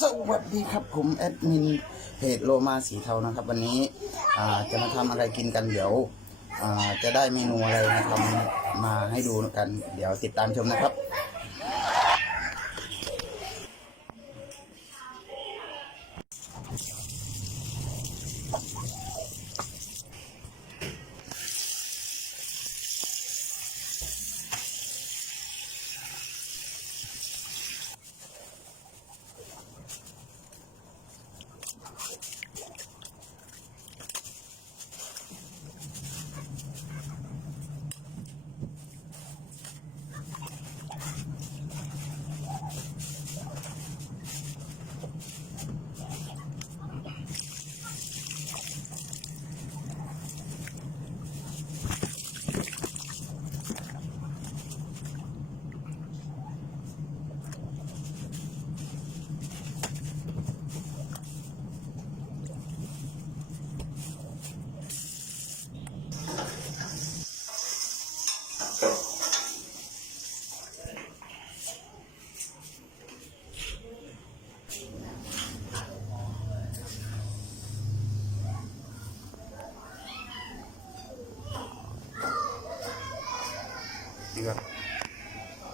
สวัสดีครับผมแอดมินเพจโลมาสีเทานะครับ วันนี้จะมาทำอะไรกินกันเดี๋ยวจะได้เมนูอะไรมาทำมาให้ดูกัน เดี๋ยวติดตามชมนะครับ นี่ก็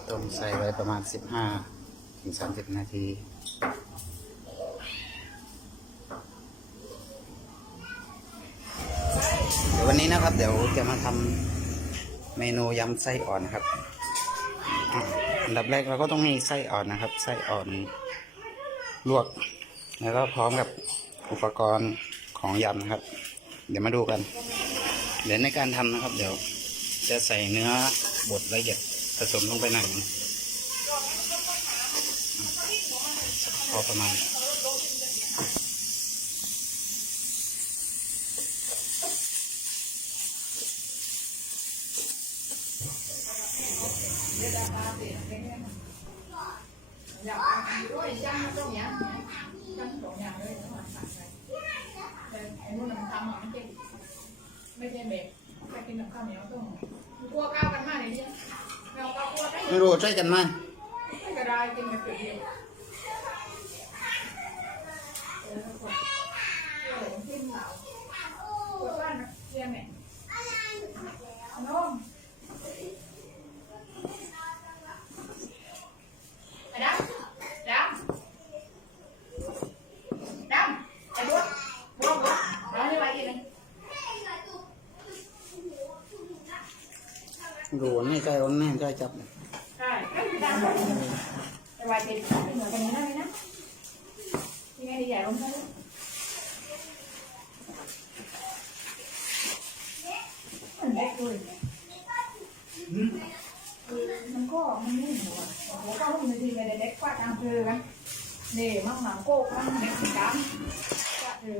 ต้มใส่ไว้ประมาณ 15 ถึง 30 นาที เดี๋ยววันนี้นะครับ เดี๋ยวจะมาทำเมนูยำไส้อ่อนครับอันดับแรกเราก็ต้องมีไส้อ่อนนะครับ ไส้อ่อนลวก แล้วก็พร้อมกับอุปกรณ์ของยำนะครับ เดี๋ยวมาดูกัน เดี๋ยวในการทำนะครับ เดี๋ยวจะใส่เนื้อ บดละเอียดผสมลงไปหน่อยหนพอประมาณอยากไปด้วยจ้างตรงเนี้ยจ้างสองอย่างเลยทั้งหมดสั่งไปแต่ไอ้นู่นมันทำมันเป็นไม่ใช่เบ็ดไปกินกับข้าวเหนียวต้อง กลัวข้าวกันมากเลยเนี่ยเราก็กลัวได้ไม่รู้ใช่กันไหมไม่กระไรกินแบบเดียวเออคนเออขึ้นเหล่าปวดบ้านเรียนไหนน้องไอ้ดำดำ ดำไอ้บัวบัวบัวร้อนไม่ไหวกินเลย รู้ว่าไม่ใช่คนแน่ใช่จับเลยใช่ดำไม่ไหวกินเหมือนกันนี้ได้ไหมนะยังไงดีใหญ่ลงเท่านี้มันเล็กเลยมันก็มันนี่หัวหัวก็มันทีไม่ได้เล็กกว่าตามเธอกันเน่มั่งหนังโก้มั่งเล็กสีดำกว่าเธอ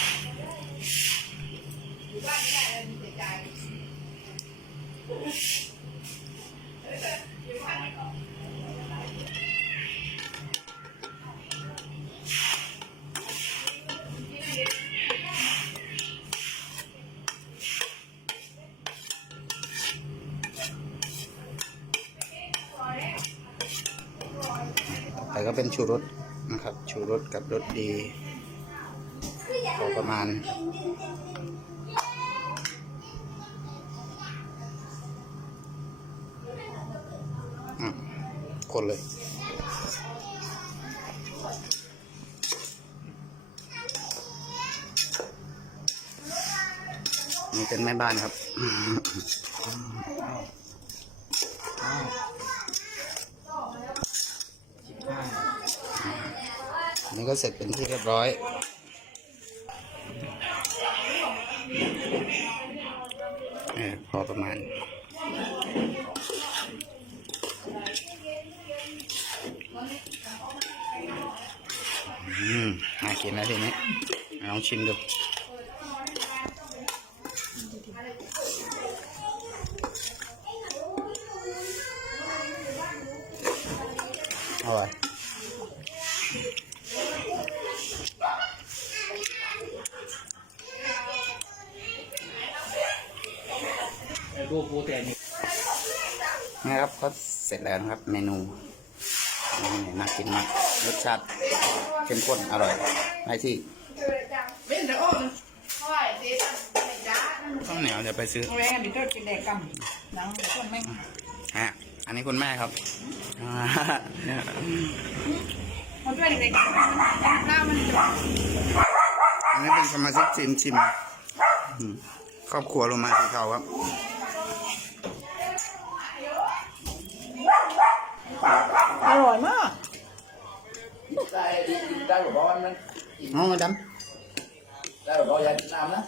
ก็เป็นชูรสนะครับ ชูรสกับรสดีพอประมาณอืมคนเลยนี่เป็นแม่บ้านครับ อันนี้ก็เสร็จเป็นที่เรียบร้อยอพอประมาณ อืมน่ากินนะทีนี้ลองชิมดู ดูปูแต่นี่นะครับก็เสร็จแล้วนะครับ เมนูนี่น่ากินมากรสชาติเข้มข้นอร่อยได้ที่เป็นแต่โอ้ยเพราะว่าเจ๊ตั้งใจจ้านั่นข้าวเหนียวจะไปซื้อแรงดิเตอร์กินแดกกำหนังคนแม่งฮะอันนี้คุณแม่ครับอ่ามันช่วยเด็กๆหน้ามันจะอันนี้เป็นสมาชิกทีมชิมอืมครอบครัวโรมาสีเขาครับ ได้บอกว่ามันน้องมาดได้บอกว่าอยากกินน้ำนะ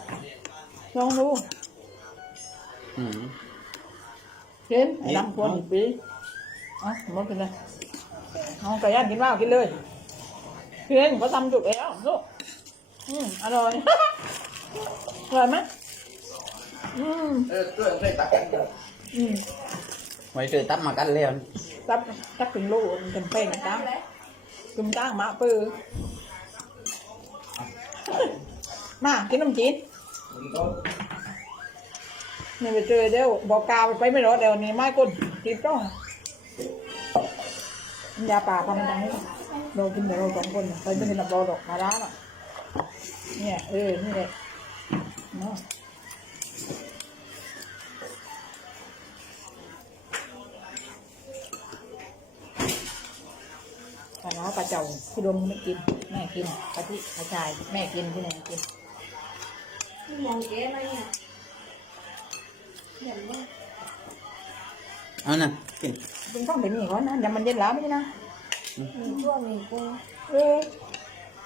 ลองดูำอืมเห็นไอ้ดำคนอีกปีอะหมดไปเลยน้องไก่ย่างกินว่ากินเลยเพียงเขาทำจุกแล้วลูกอืมอร่อยอร่อยไหมอืมเออตัวใส่ตักกันอืมไว้เจอตับมากันแล้วตับตับถึงลูกมันเป็นแป้งนะ จ๊ะกึมจ้างมาปื้อมากินน้ำจีนนี่ไปเจอเดี๋ยวบอกกาวไปไม่รอดเดี๋ยวนี้ไม่กุนกินต้องยาป่าทำอย่างนี้เรากินเดี๋ยวเราสองคนไปไม่กินกับเราดอกมาร้านอะเนี่ยเออนี่แหละ พี่ดมไม่กิน แม่กินปลาที่ปลาชาย แม่กินพี่แนนกินมองเก๋อะไรเนี่ยอย่างว่าเอาน่ะกินเป็นต้องเป็นอย่างนี้ก่อนนะเดี๋ยวมันเย็นแล้วไม่ใช่นะมีช่วงนี้กูเออ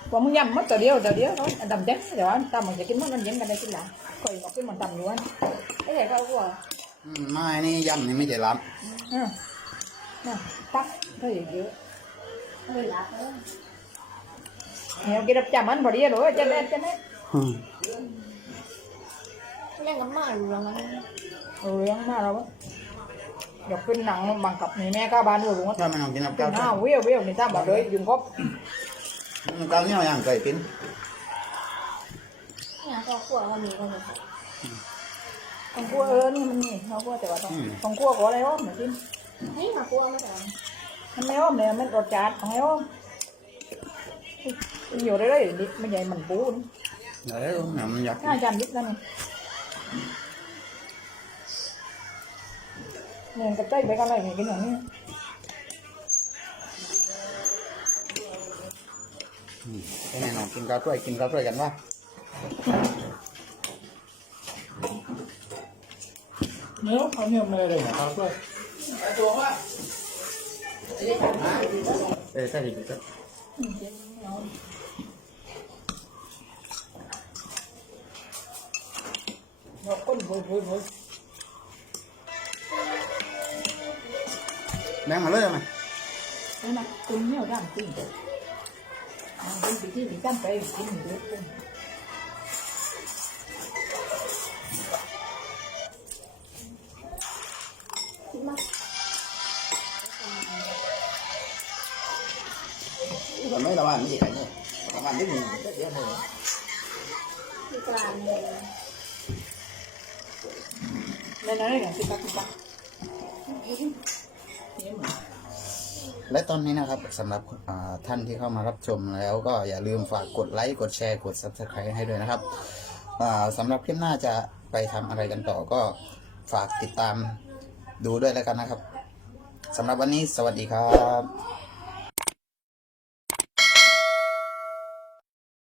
พอมึงยำมัดแต่เดียวแต่เดียวเนาะดำแดงเดี๋ยวอันตำมันจะกินมันมันเย็นกันได้กินหละคอยบอกขึ้นมันดำอยู่อันไอ้ใหญ่ก็กลัวอืมไม่นี่ยำนี่ไม่ใช่ล้เออน่ะตักก็เยอะเออหลับแล้วๆเนี่ยกินรับจำมันพอดีเลยจะ เล่นจะเล่นำอืมเล่นกับหมาอยู่แล้วมันเอาเลี้ยงมาเราเดี๋ยวขึ้นหนังบังกับนี่แม่ก้าบ้านด้วยลุงถ้ามันเอากินกับขึ้เก้านห้าเวียวเวียวนี่ตาบอกเลยยุงครบเก้าเนี่ยยังเคยกินเนี่ยก็กลัวว่ามีก็จะต้องกลัวเออนี่มันนี่เขากลัวแต่ว่าต้องต้องกลัวก่อนอะไรอ้อมเหมือนกินเฮ้ยมากลัวมาแต่ มันไม่อ้อมเลยมันรสจัดของไอ้อ้อมอยู่ได้เลยนิดไม่ใหญ่มันปูนเดี๋ยวเนี่ยมันอยากกิน่านจำยึดนั่นเนี่ยกระใจไปกันอะไรอย่างกินอย่างนี้แน่นอนกินข้าวถ้วยกินข้าวถ้วยกันว่าเนื้อเขาเนี่ยไม่เลยนะครับด้วย ตัวว่าเออใช่ดิครับเราก้นเฮ้ยเฮ้ยเฮ้ยแบ còn mấy đâu ăn cái gì cả nhỉ còn ăn cái gì rất dễ thôi ที่กลางเลยในนั้นอย่างที่ตักที่ตักและตอนนี้นะครับสำหรับท่านที่เข้ามารับชมแล้วก็อย่าลืมฝากกดไลค์กดแชร์กด subscribe ให้ด้วยนะครับสำหรับคลิปหน้าจะไปทำอะไรกันต่อก็ฝากติดตามดูด้วยแล้วกันนะครับสำหรับวันนี้สวัสดีครับ